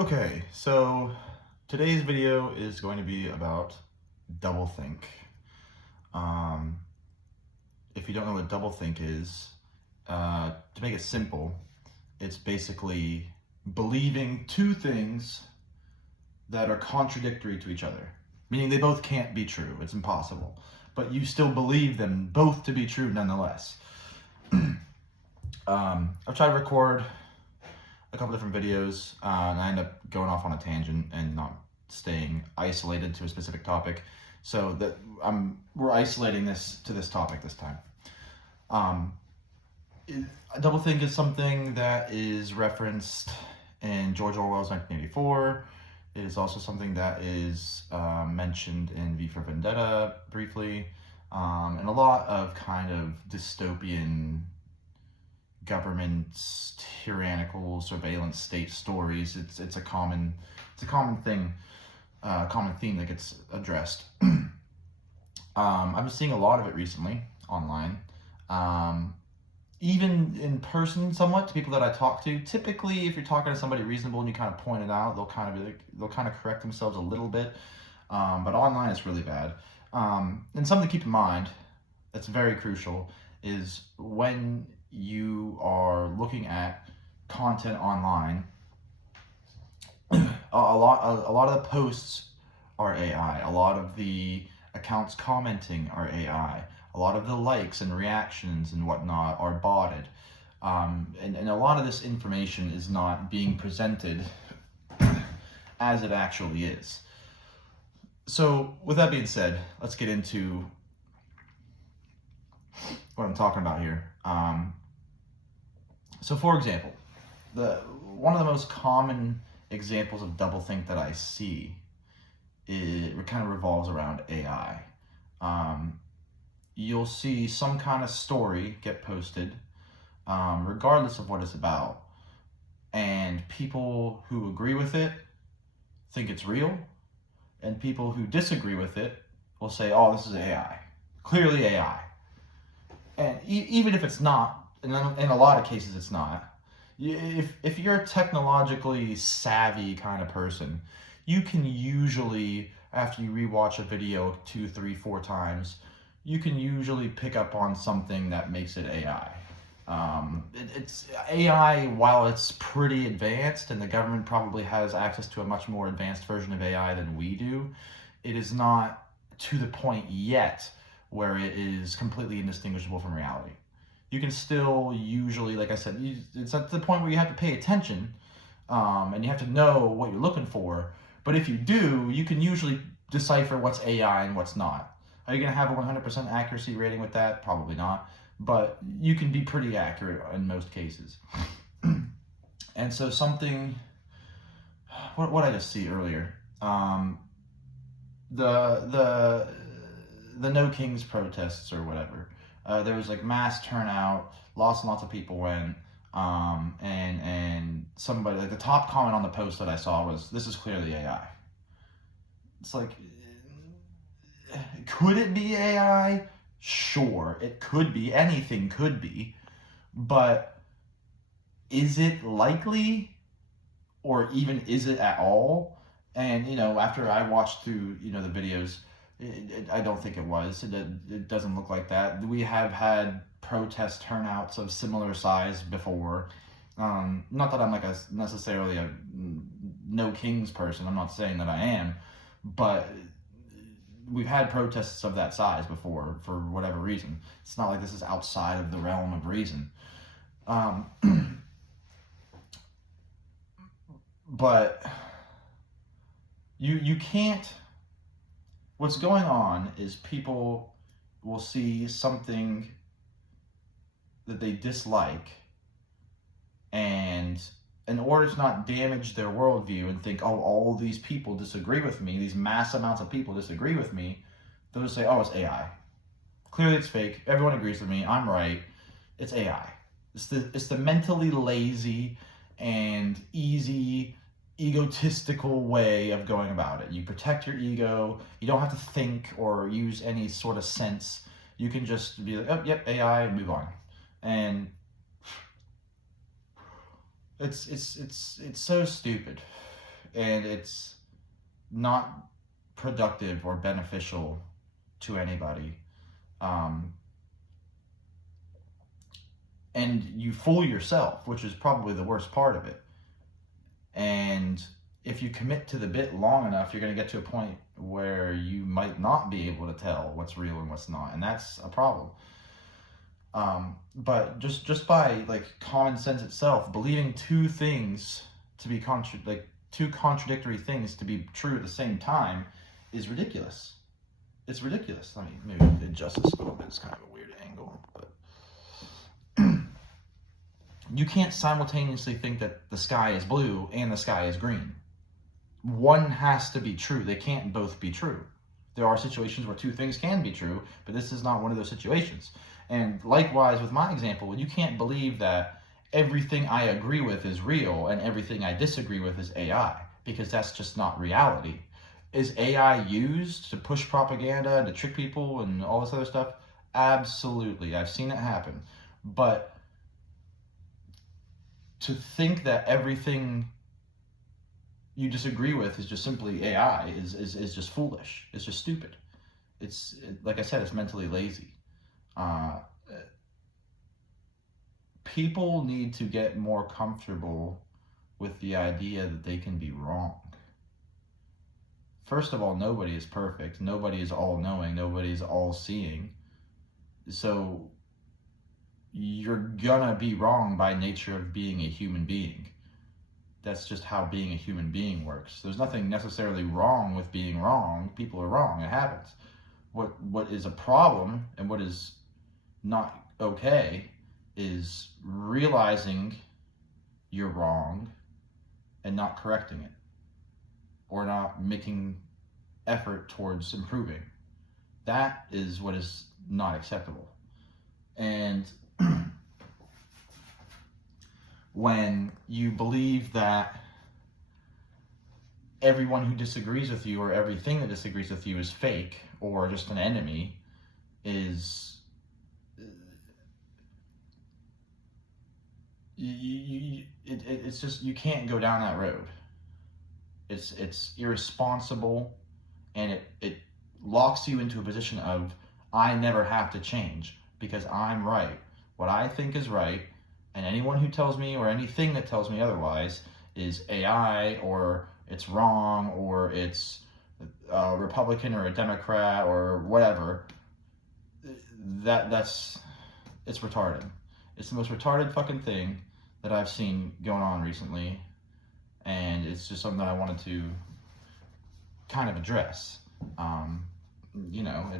Okay, so today's video is going to be about doublethink. Um, if you don't know what doublethink is, to make it simple, it's basically believing two things that are contradictory to each other, meaning they both can't be true. It's impossible, but you still believe them both to be true nonetheless. I've tried to record a couple different videos, and I end up going off on a tangent and not staying isolated to a specific topic. So that we're isolating this to this topic this time. Doublethink is something that is referenced in George Orwell's 1984. It is also something that is mentioned in V for Vendetta briefly, and a lot of kind of dystopian government's tyrannical surveillance state stories. It's a common thing, common theme that gets addressed. I've been seeing a lot of it recently online, even in person somewhat to people that I talk to. Typically, if you're talking to somebody reasonable and you kind of point it out, they'll kind of correct themselves a little bit. But online it's really bad. And something to keep in mind that's very crucial is when you are looking at content online, a lot of the posts are AI. A lot of the accounts commenting are AI. A lot of the likes and reactions and whatnot are botted. And a lot of this information is not being presented as it actually is. So with that being said, let's get into what I'm talking about here. So for example, one of the most common examples of doublethink that I see, it kind of revolves around AI. You'll see some kind of story get posted, regardless of what it's about, and people who agree with it think it's real, and people who disagree with it will say, oh, this is AI, clearly AI. And even if it's not, and in a lot of cases it's not, if you're a technologically savvy kind of person, you can usually, after you rewatch a video 2, 3, 4 times, you can usually pick up on something that makes it AI. It's AI, while it's pretty advanced, and the government probably has access to a much more advanced version of AI than we do, it is not to the point yet where it is completely indistinguishable from reality. You can still usually, like I said, it's at the point where you have to pay attention, and you have to know what you're looking for. But if you do, you can usually decipher what's AI and what's not. Are you going to have a 100% accuracy rating with that? Probably not. But you can be pretty accurate in most cases. And so what I just see earlier, the No Kings protests or whatever. There was like mass turnout, lots and lots of people went, and somebody, like the top comment on the post that I saw was, "This is clearly AI." It's like, could it be AI? Sure, it could be. Anything could be, but is it likely, or even is it at all? And after I watched through the videos, I don't think it was. It doesn't look like that. We have had protest turnouts of similar size before. Not that I'm like necessarily a No Kings person. I'm not saying that I am, but we've had protests of that size before for whatever reason. It's not like this is outside of the realm of reason. But you can't. What's going on is people will see something that they dislike, and in order to not damage their worldview and think, oh, all these people disagree with me, these mass amounts of people disagree with me, they'll just say, oh, it's AI. Clearly it's fake. Everyone agrees with me. I'm right. It's AI. It's the mentally lazy and easy, egotistical way of going about it. You protect your ego. You don't have to think or use any sort of sense. You can just be like, oh, yep, AI, and move on. And it's so stupid. and it's not productive or beneficial to anybody. Um, and you fool yourself, which is probably the worst part of it. And if you commit to the bit long enough, you're going to get to a point where you might not be able to tell what's real and what's not, and that's a problem. But just by like common sense itself, believing two things to be two contradictory things to be true at the same time is ridiculous. It's ridiculous. Let me maybe adjust this a little bit. It's kind of a weird angle, but you can't simultaneously think that the sky is blue and the sky is green. One has to be true. They can't both be true. There are situations where two things can be true, but this is not one of those situations. And likewise with my example, you can't believe that everything I agree with is real and everything I disagree with is AI, because that's just not reality. Is AI used to push propaganda and to trick people and all this other stuff? Absolutely. I've seen it happen. But to think that everything you disagree with is just simply AI is just foolish. It's just stupid. Like I said, it's mentally lazy. People need to get more comfortable with the idea that they can be wrong. First of all, nobody is perfect. Nobody is all-knowing. Nobody is all-seeing. So you're gonna be wrong by nature of being a human being. That's just how being a human being works. There's nothing necessarily wrong with being wrong. People are wrong. It happens. What is a problem and what is not okay is realizing you're wrong and not correcting it, or not making effort towards improving. That is what is not acceptable. And when you believe that everyone who disagrees with you or everything that disagrees with you is fake or just an enemy, it's just, you can't go down that road. It's irresponsible, and it locks you into a position of, I never have to change because I'm right. What I think is right, and anyone who tells me or anything that tells me otherwise is AI, or it's wrong, or it's a Republican or a Democrat or whatever. It's retarded. It's the most retarded fucking thing that I've seen going on recently, and it's just something that I wanted to kind of address. You know,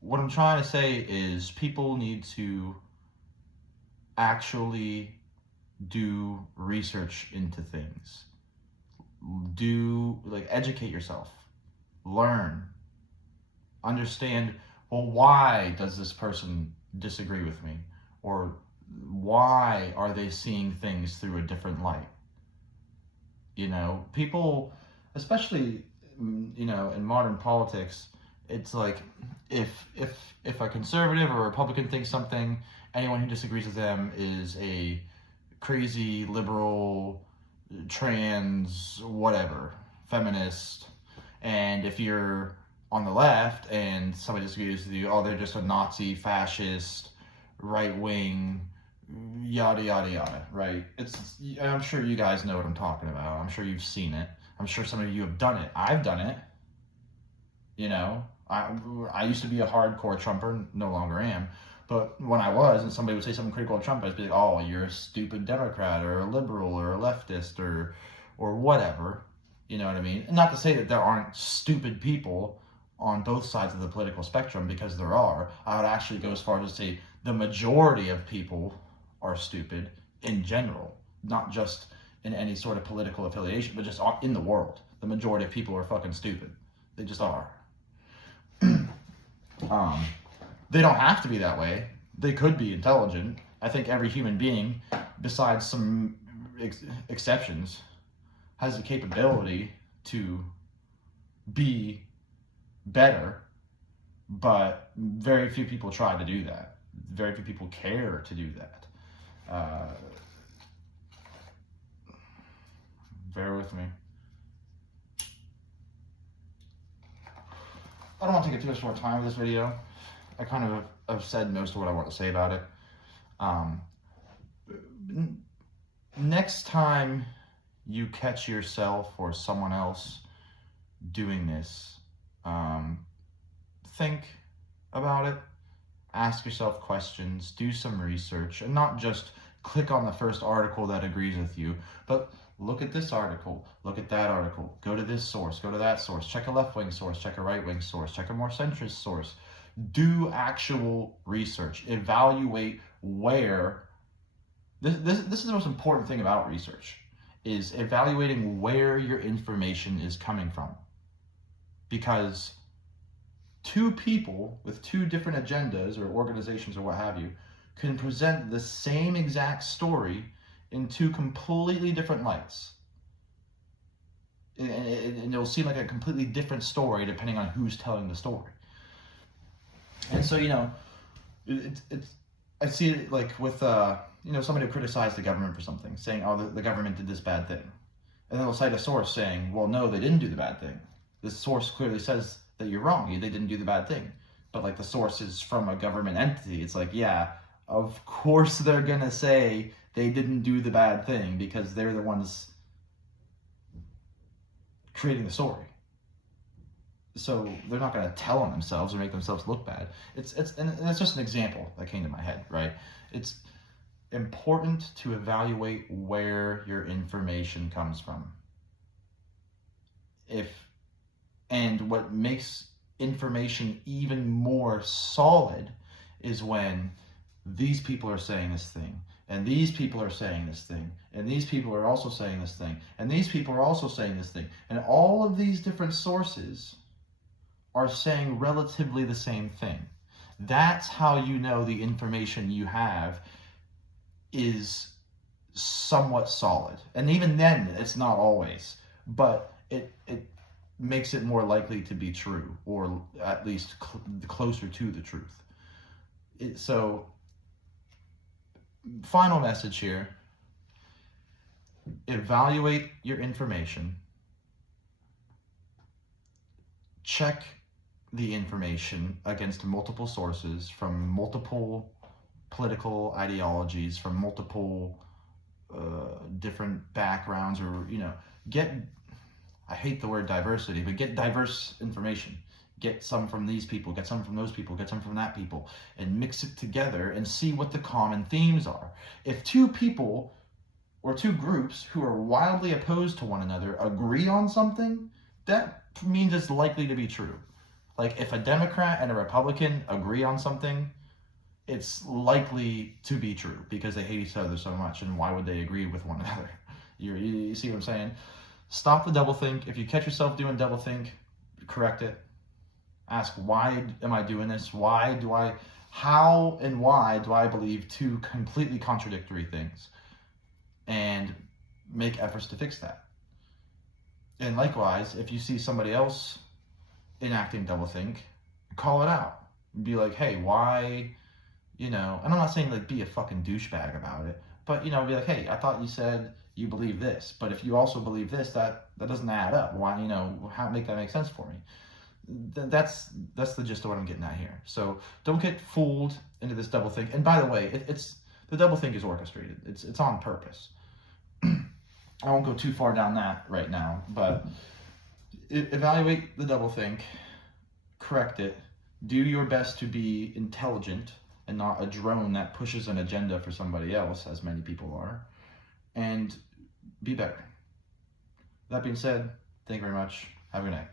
what I'm trying to say is people need to actually do research into things. Educate yourself. Learn. Understand, well, why does this person disagree with me? Or why are they seeing things through a different light? You know, people, especially, you know, in modern politics, it's like if a conservative or a Republican thinks something, anyone who disagrees with them is a crazy liberal, trans, whatever, feminist. And if you're on the left and somebody disagrees with you, oh, they're just a Nazi, fascist, right wing, yada yada yada, right? I'm sure you guys know what I'm talking about. I'm sure you've seen it. I'm sure some of you have done it. I've done it. You know, I used to be a hardcore Trumper, no longer am. But when I was, and somebody would say something critical of Trump, I'd be like, oh, you're a stupid Democrat or a liberal or a leftist or whatever. You know what I mean? And not to say that there aren't stupid people on both sides of the political spectrum, because there are. I would actually go as far as to say the majority of people are stupid in general, not just in any sort of political affiliation, but just in the world. The majority of people are fucking stupid. They just are. They don't have to be that way. They could be intelligent. I think every human being, besides some exceptions, has the capability to be better, but very few people try to do that. Very few people care to do that. Bear with me. I don't want to take too much more time with this video. I kind of have said most of what I want to say about it. Next time you catch yourself or someone else doing this, think about it, ask yourself questions, do some research, and not just click on the first article that agrees with you, but look at this article, look at that article, go to this source, go to that source, check a left-wing source, check a right-wing source, check a more centrist source. Do actual research, evaluate where, this is the most important thing about research, is evaluating where your information is coming from. Because two people with two different agendas or organizations or what have you can present the same exact story in two completely different lights. And it'll seem like a completely different story depending on who's telling the story. And so, I see it like with, somebody will criticize the government for something, saying, oh, the government did this bad thing. And then they'll cite a source saying, well, no, they didn't do the bad thing. This source clearly says that you're wrong. They didn't do the bad thing. But like the source is from a government entity. It's like, yeah, of course they're going to say they didn't do the bad thing because they're the ones creating the story. So they're not going to tell on themselves or make themselves look bad. And it's just an example that came to my head, right? It's important to evaluate where your information comes from. And what makes information even more solid is when these people are saying this thing, and these people are saying this thing, and these people are also saying this thing, and these people are also saying this thing. And all of these different sources are saying relatively the same thing. That's how you know the information you have is somewhat solid. And even then, it's not always, but it makes it more likely to be true, or at least closer to the truth. So, final message here: evaluate your information, check the information against multiple sources from multiple political ideologies, from multiple different backgrounds, or I hate the word diversity, but get diverse information. Get some from these people, get some from those people, get some from that people, and mix it together and see what the common themes are. If two people or two groups who are wildly opposed to one another agree on something, that means it's likely to be true. Like if a Democrat and a Republican agree on something, it's likely to be true because they hate each other so much, and why would they agree with one another? You see what I'm saying? Stop the doublethink. If you catch yourself doing doublethink, correct it. Ask, why am I doing this? How and why do I believe two completely contradictory things? And make efforts to fix that. And likewise, if you see somebody else enacting doublethink, call it out. Be like, hey, why, and I'm not saying like be a fucking douchebag about it, but be like, hey, I thought you said you believe this, but if you also believe this, that doesn't add up. Why, how make that make sense for me? That's the gist of what I'm getting at here. So don't get fooled into this doublethink. And by the way, it's the doublethink is orchestrated. It's on purpose. I won't go too far down that right now, but evaluate the doublethink, correct it, do your best to be intelligent and not a drone that pushes an agenda for somebody else, as many people are, and be better. That being said, thank you very much. Have a good night.